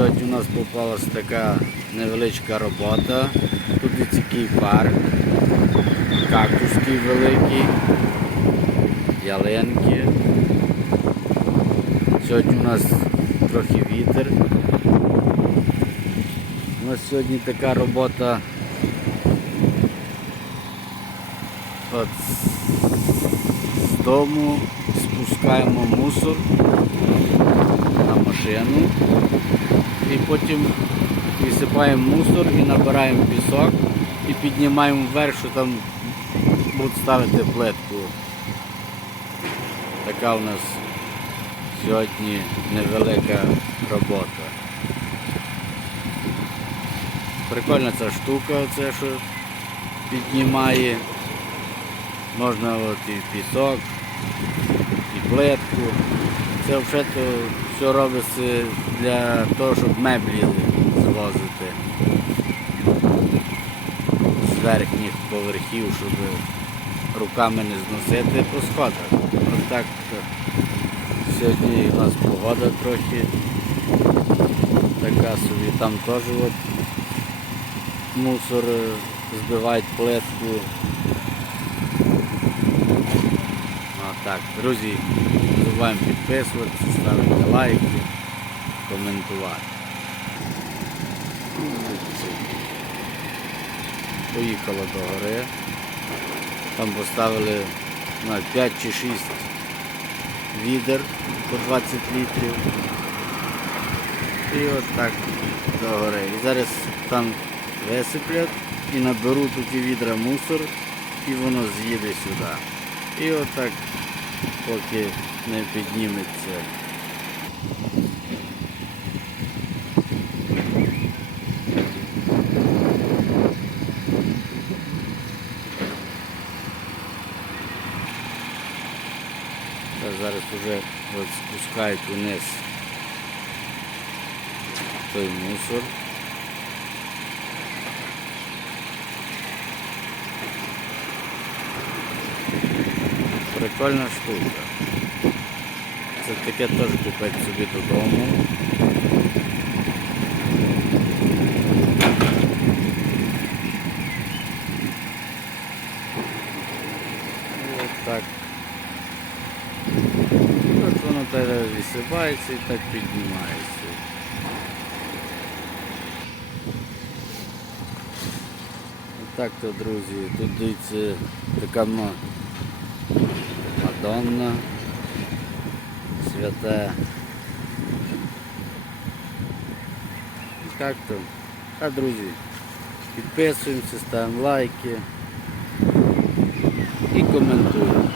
Сьогодні у нас попалась така невеличка робота. Тут і такий парк, кактуски великі, ялинки. Сьогодні у нас трохи вітер. У нас сьогодні така робота. От з дому спускаємо мусор на машину і потім висипаємо мусор і набираємо пісок і піднімаємо вверх, що там будуть ставити плитку. Така у нас сьогодні невелика робота. Прикольна ця штука, оце, що піднімає. Можна от і пісок, і плитку. Це взагалі все робиться для того, щоб меблі звозити з верхніх поверхів, щоб руками не зносити по сходах. Ось так. Сьогодні у нас погода трохи така собі, там теж от мусор е, збивають плитку. Ну, так, друзі, забуваємо підписуватися, ставити лайки, коментувати. Поїхала до гори. Там поставили на 5 чи 6 відер по 20 літрів. І от так до гори. І зараз там висиплять і наберуть у ті відра мусор і воно з'їде сюди. І отак, поки не підніметься. Зараз вже спускають вниз той мусор. Прикольна штука. Це таке теж купити собі додому. От так. От воно так висипається і так піднімається. Отак то, друзі, тут дивіться така ма- Мадонна, свята. Як то? А друзі, підписуємося, ставимо лайки і коментуємо.